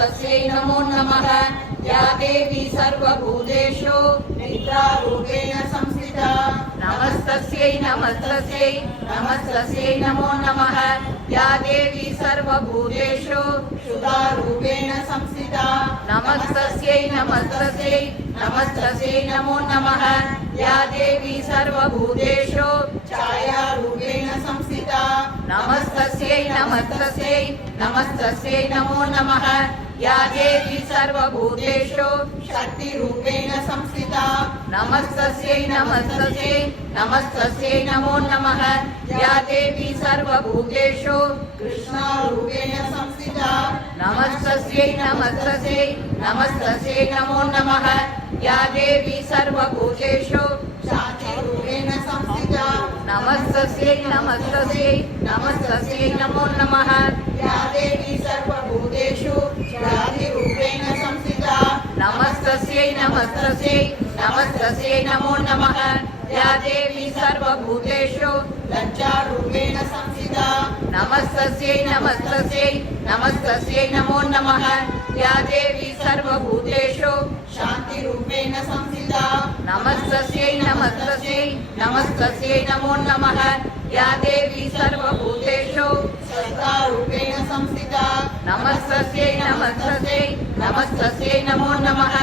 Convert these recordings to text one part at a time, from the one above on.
नमस्तस्यै नमो नमः। या देवी सर्वभूतेषु निद्रारूपेण संस्थिता नमस्तस्यै नमस्तस्यै नमस्तस्यै नमो नमः। या देवी सर्वभूतेषु शुद्धारूपेण संस्थिता नमस्तस्यै नमस्तस्यै नमस्तस्यै नमो नमः। या देवी सर्वभूतेषु छायारूपेण संस्थिता नमस्तस्यै नमस्तस्यै नमस्तस्यै नमो नमः। या देवी सर्वभूतेषु शक्तिरूपेण संस्थिता नमस्तस्यै नमस्तस्यै नमस्तस्यै नमो नमः। या देवी सर्वभूतेषु कृष्णारूपेण संस्थिता नमस्तस्यै नमस्तस्यै नमस्तस्यै नमो नमः। या देवी सर्वभूतेषु शान्तिरूपेण संस्थिता नमस्तस्यै नमस्तस्यै नमस्तस्यै नमो नमः। या देवी सर्वभूतेषु ज्योतिरूपेण संस्थिता नमस्तस्यै नमस्तस्यै नमस्तस्यै नमो नमः। या देवी सर्वभूतेषु लज्जारूपेण संस्थिता नमस्तस्यै नमस्तस्यै नमस्तस्यै नमो नमः। या देवी सर्वभूतेषु शान्तिरूपेण संस्थिता नमस्तस्यै नमस्तस्यै नमस्तस्यै नमो नमः। या देवी सर्वभूतेषु स्वस्थारूपेण संस्थिता नमस्तस्यै नमस्तस्यै नमस्तस्यै नमो नमः।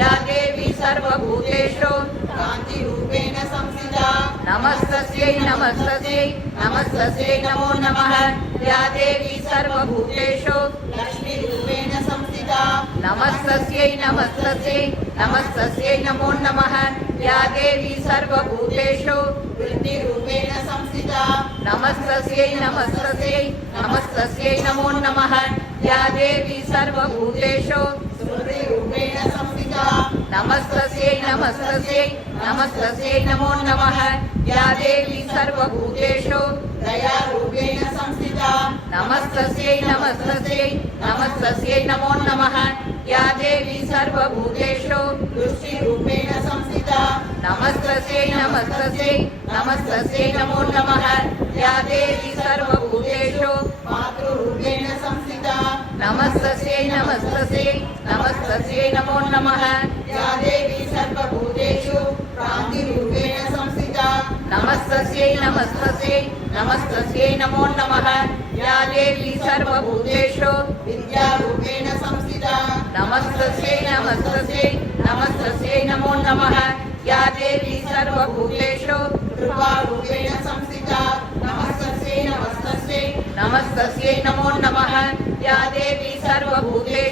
या देवी सर्वभूतेषु कान्तिरूपेण संस्थिता नमस्तस्यै नमस्तस्यै नमस्तस्यै नमो नमः। या देवी सर्वभूतेषु लक्ष्मीरूपेण संस्थिता नमस्तस्यै नमस्तस्यै नमस्तस्यै नमो नमः। या देवी सर्वभूतेषु वृद्धिरूपेण संस्थिता नमस्तस्यै नमस्तस्यै नमस्तस्यै नमो नमः। या देवी सर्वभूतेषु स्मृतिरूपेण संस्थिता नमस्तस्यै नमस्तस्यै नमस्तस्यै नमो नमः। या देवी सर्वभूतेषु दयारूपेण संस्थिता नमस्तस्यै नमस्तस्यै नमस्तस्यै नमो नमः। या देवी सर्वभूतेषु तुष्टिरूपेण संस्थिता नमस्तस्यै नमस्तस्यै नमस्तस्यै नमो नमः। या देवी सर्वभूतेषु मातृरूपेण संस्थिता नमस्तस्यै नमस्तस्यै नमस्तस्यै नमो नमः। या देवी सर्वभूतेषु क्रान्तिरूपेण संस्थिता नमस्तस्यै नमस्तस्यै नमस्तस्यै नमो नमः। या देवी सर्वभूतेषु विद्यारूपेण संस्थिता नमस्तस्यै नमस्तस्यै नमस्तस्यै नमो नमः। या देवी सर्वभूतेषु कृपारूपेण संस्थिता नमस्तस्यै नमस्तस्यै नमस्तस्यै नमो नमः। या देवी सर्वभूतेषु